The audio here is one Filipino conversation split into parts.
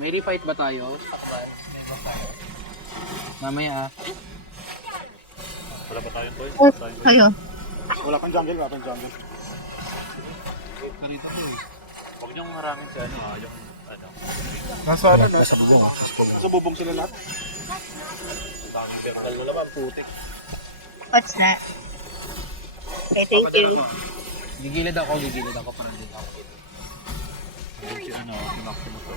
May refight ba tayo? Mamaya ah. Wala ba tayong toy? Kayo. Wala pang jungle, wala pang jungle. Karito ko eh. Huwag niyong harangin sa ano yung ano. Nasa ano, nasa bubong. Nasa bubong sila lahat. Tanging berkal mo naman, putik. What's that? Okay, thank you. Gigilid ako para dito ako. Yung si ano, si Maximus to.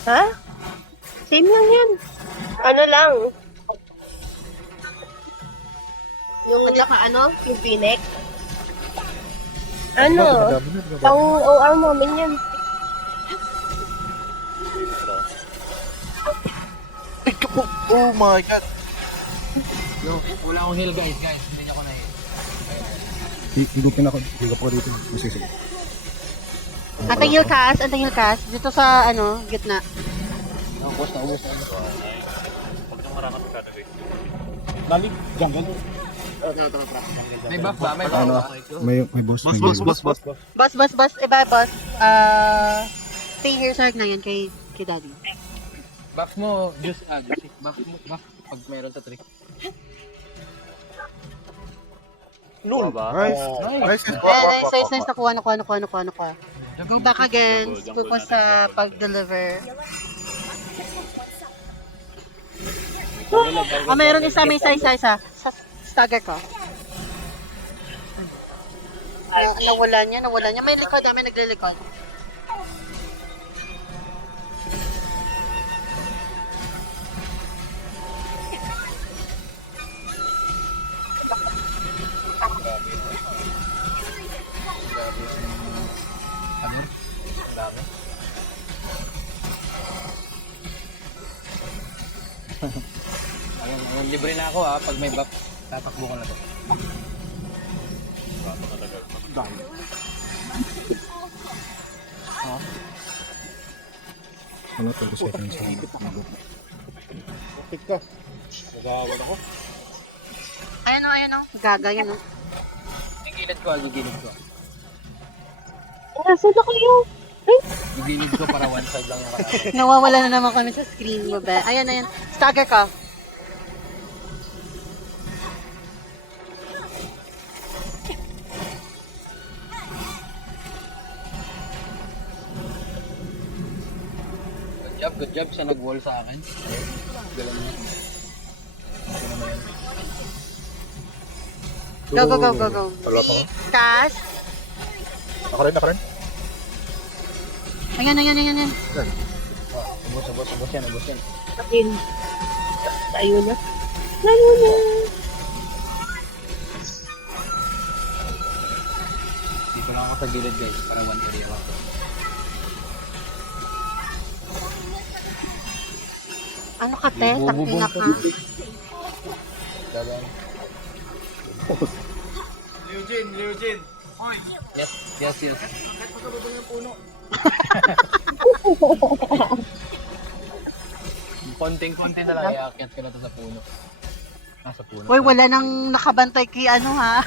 Ha? Same lang yan. Ano lang? Yung ano? Yung pinek? Ano? Pang OR namin yan. Oh my god! Yo, wala akong heal guys. Hindi niya ako na heal. Higupin ako. Higup ako dito. Masisig. Antay yung cast. Dito sa, ano, gitna. Ubus na. Huwag niyong harangin sa kada guys. Lalig, jungle. May buff ba? May boss. Boss. Iba, boss. Stay here sa na yan kay daddy. Buff mo, just buff pag meron sa trick. Lul. Ba? Nice. Nice. Nakuha. Come back again. Focus sa pag-deliver. Mayroon isa. May isa. Sa stagger ko. Nawala niya. May likod. May naglilikod. Ayun, libre na ako pag may buff, tatakbo ko na to. Ano, 20 seconds. Kapit ka. Nagawal ako. Ayan o. Gaga yun o. Gigilid ko. Nasaan na kayo? Gigilid ko para one side lang yung kalaban. Nawawala na naman kami sa screen mo ba? Ayan. Stagger ka. Good job sa nag-wall sa akin. Galang mo. Go. Wala pa ka? Cast. Ako rin. Ayan. Ubus yan. Akin. Tayo na. Dito lang ako sa gilid guys, para one area ako. Ano ka, te? Takina ka. Dagan. Eugene. Yes. Konting-konti na lang, iakyat ko na to sa puno. Nasa puno. Uy, wala nang nakabantay kay ano ha.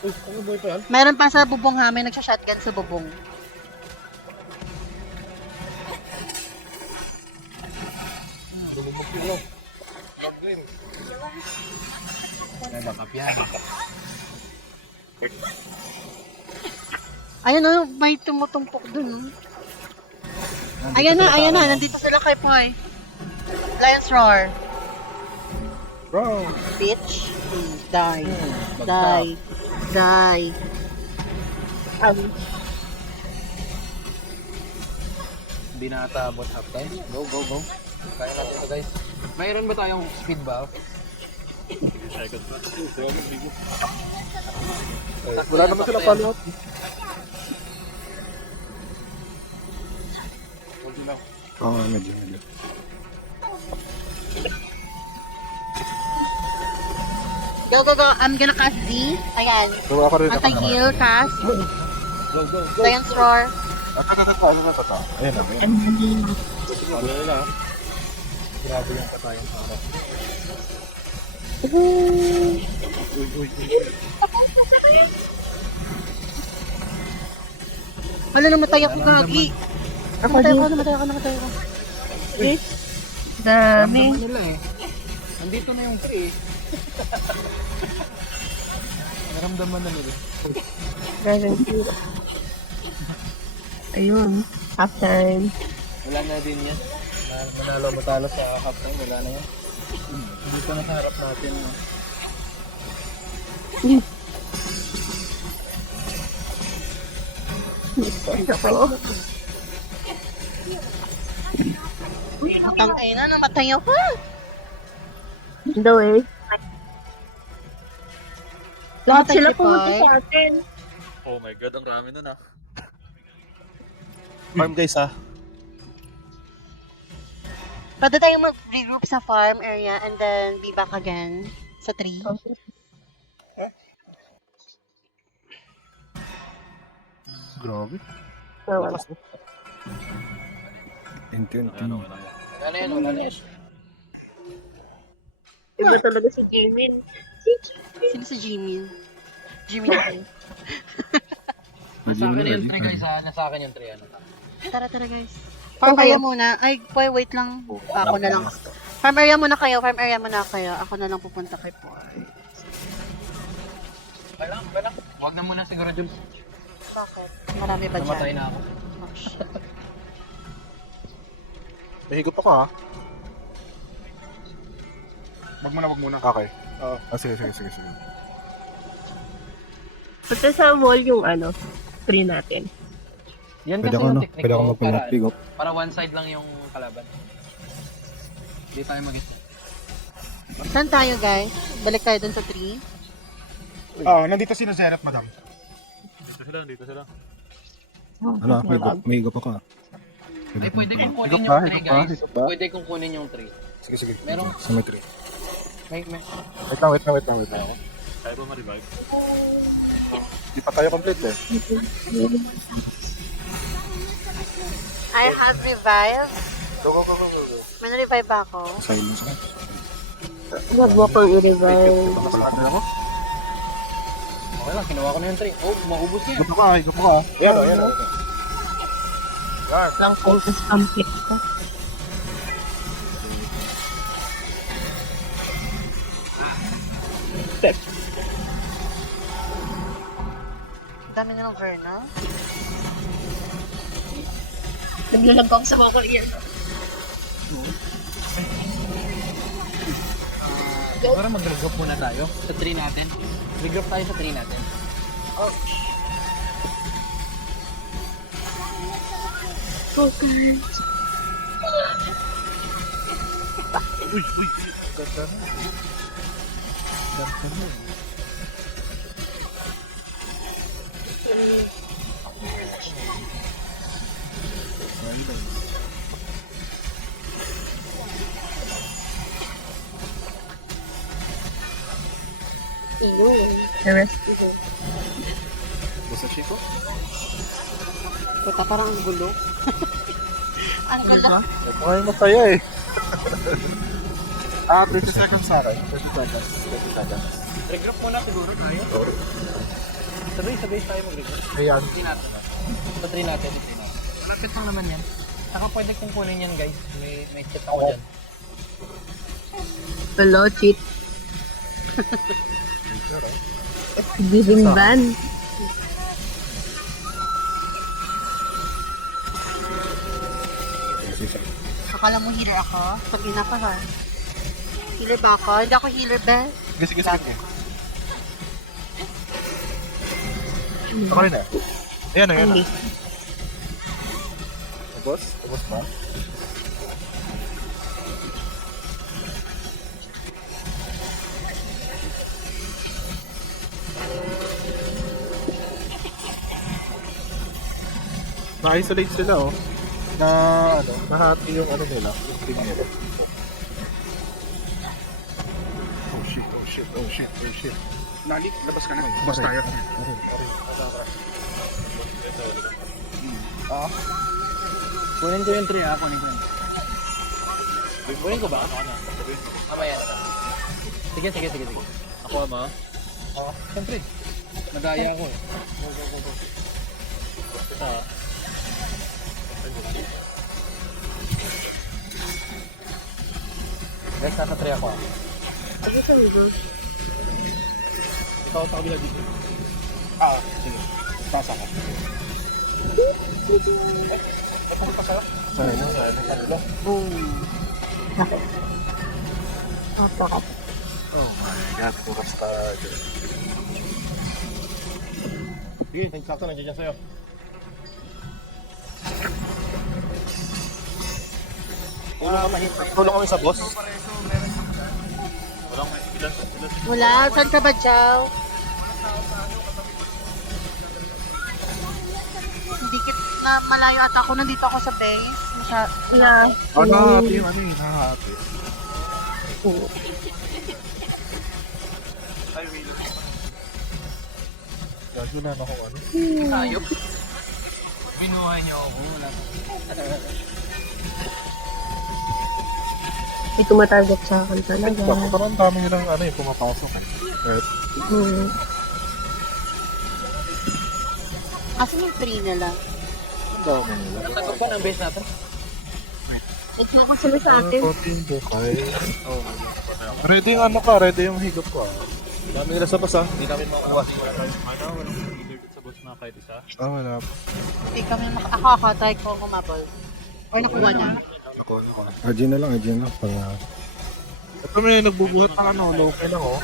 Ano boy pa yan? Meron pa sa bubong ha, may nagsha-shotgun sa bubong. Mag-green. Nabakap yan. Ayun o, may tumutumpok dun. Ayan na, nandito sila kay Poy. Lion's Roar. Bro. Bitch. Die. Bagsak. Hindi na natabot half time. Go. Kaya natin ito guys. Mayroon ba tayong speed buff? Second na. Wala naman sila follow-up. Oo, medyo. Go. I'm gonna cast Z. Ayan. Gawa ka rin. Anti-heal cast. Go. Lion's Roar. Ayun na. Grabe yung patayan sa harap. Wala, namatay ako, gagi. Namatay ako. Dami. Naramdaman nila eh. Nandito na yung tree eh. Naramdaman na nila. Ayun. Half time. Wala na din yan. Manalo matalo sa half time, wala na yan. Dito na sa harap natin. No? Matangay na, namatay ako. Daw eh. Lahat Namatay sila si pumunta Pai. sa atin. Oh my god, ang rami nun ah. Farm guys ha. Pwede tayong mag-regroup sa farm area and then be back again sa tree. Grabe. Wala. Intenti. Ano, ano. Wala na yan, wala na yan. Iba talaga si Kevin. Sino si Jimin? Jimin ako. Nasa akin yung tree guys ha. Nasa akin yung tree. Ano? Tara guys. Farm area muna. Ay, Poy, wait lang. Ako na lang. Farm area muna kayo. Ako na lang pupunta kay Poy. Wala lang. Huwag na muna siguro Jules. Bakit? Marami ba Namatay dyan? na ako. Oh, shit. May higop ako ha. Wag muna. Okay. Sige. Punta sa mall yung ano, tree natin. Yan Pwede kasi ako yung no? technique Pwede ako ko magpapigop. para one side lang yung kalaban. Hindi tayo mag-isa. Saan tayo, guys? Balik tayo dun sa tree. Nandito si Nazareth, madam. Dito sila. Ano, may higop ako ha. Eh, pwede kong kunin Higop yung ba? tree, Higop ba? guys. Higop ba? Pwede kong kunin yung tree. Sige. Meron. Sa may tree. May. Wait lang. Kaya ba ma-revive? Di pa tayo complete eh. I have revived. Go. May na-revive ba ako? Silence ka. Wag mo kong i-revive. Nakasakad ako. Okay lang, kinuha ko na yung tree. Oh, maubos yan. Higop ako ha. Ayan o. Lang kung isampit ko. Dami na ng Verna. Naglalag ako sa mga iyan. Siguro mag-regroup muna tayo sa tree natin. Regroup tayo sa tree natin. Okay. Iyon. The rest is it. Basta Chico? Teka, parang ang gulo. Ang gulo. Mukhang masaya eh. 30 seconds sa akin. 30 seconds. Regroup muna siguro tayo. Sabay tayo mag-regroup. Ayan. Tree natin. Sa tree natin. Malapit lang naman yan. Saka pwede kong kunin yan guys. May check ako dyan. Hello, cheat. Giving ban. Akala mo healer ako? Pag ina ka ha. Healer ba ako? Hindi ako healer ba? Sige. Ako rin eh. Ayan. Hindi. Ubos ba? Na-isolate sila oh. Nahati yung ano nila, yung team nila. Oh shit. Labas ka na. Labas tayo. Kunin ko yung tree kunin ko yun. Kunin ko ba? Mamaya na. Sige, sige, sige, sige. Ako ama. Siyempre. Nagaya ako eh. Isa. Guys, nasa 3 ako ah. Sige, sabi ko. Ikaw sa kabila dito. Sige. Tasa ka. Sayang, kanila. Napaka. Oh my God, puras tayo. Sige, nagsakto, nandiyan dyan sa'yo. Tulong kami sa boss. Walang may ilan. Wala, saan ka ba, Chow? Hindi kit na malayo at ako. Nandito ako sa base. Yeah. Nahahati yung ano yun, nahahati. Gago na ako ano. Ayop. Binuhay niyo ako. Wala. May tumatarget sa akin talaga. Bakit parang dami nilang ano yung pumapasok eh. Right? Hmm. Asan yung 3 nila? Ang dami nila. Natagog ba ng base natin? Nag-focus sila sa atin. Protein bukay. Ready yung ano ka, ready yung higop ko ah. Dami nila sa basa. Hindi kami makuha siguro. Ano? Walang delivered sa boss na kahit isa. Wala. Hindi kami ako, try ko kumabol. Or nakuha na. Ajin na lang. Para... Ito may nagbubuhat ng ano, local lang oh.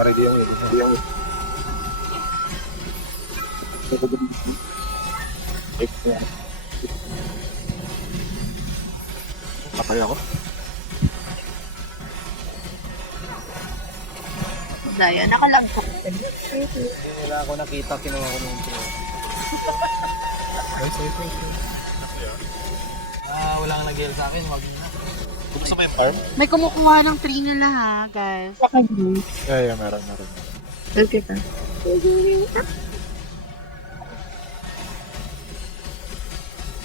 Ready yung higop. Ready yung higop. Patay ako. Daya, nakalagpak. Hindi nila ako nakita. Kinuha ko nung intro. Wala kang nag-heal sa akin. Wag na. Gusto mo yung farm? May kumukuha ng 3 nila ha, guys. Naka-green. Yeah, meron. Saan kita?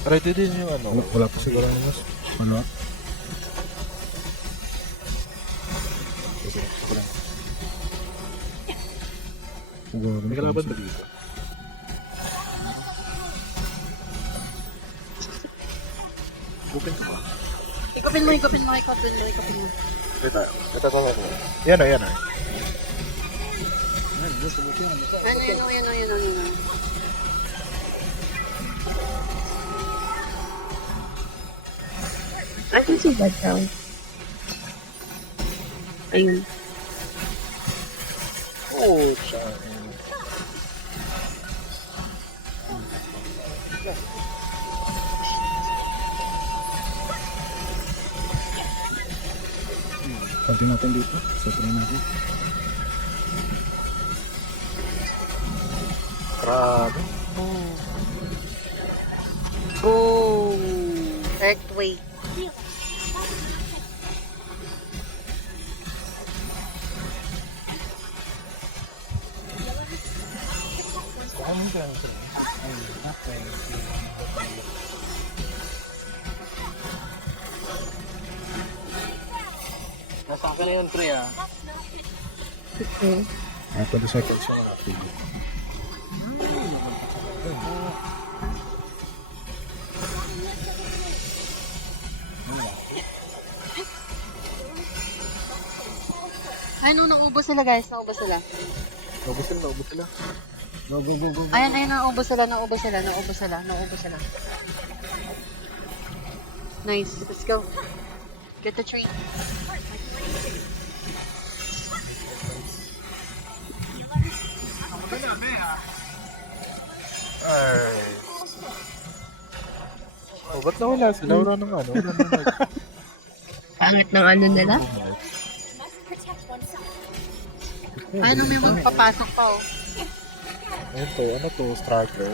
Ready din yung ano. Wala pa siguro yung mas. Wala. May kalaban ba dito? Booking ka ba? Ikopin mo. Ito tayo. Yan o. Ano. Asan si Badjaw? Ayun. Oh, siya. Pati natin dito. So, try natin. Grabe. Boom! Earthquake. Nasa akin na yung 3 ah. Okay. 20 seconds siya. Ay, no, naubos sila, guys. Naubos sila. Naubos sila. Go. Ayan, naubos sila. Nice. Let's go. Get the tree. Ay. Oh, ba't nawala sila? Wala nang ano. Pangit ng ano nila? Ay, no, may magpapasok pa, oh. Ayun to, ano to, striker.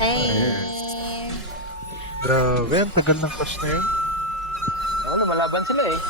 Hey. Grabe, ang tagal ng crush na yun. Oo, lumalaban sila eh.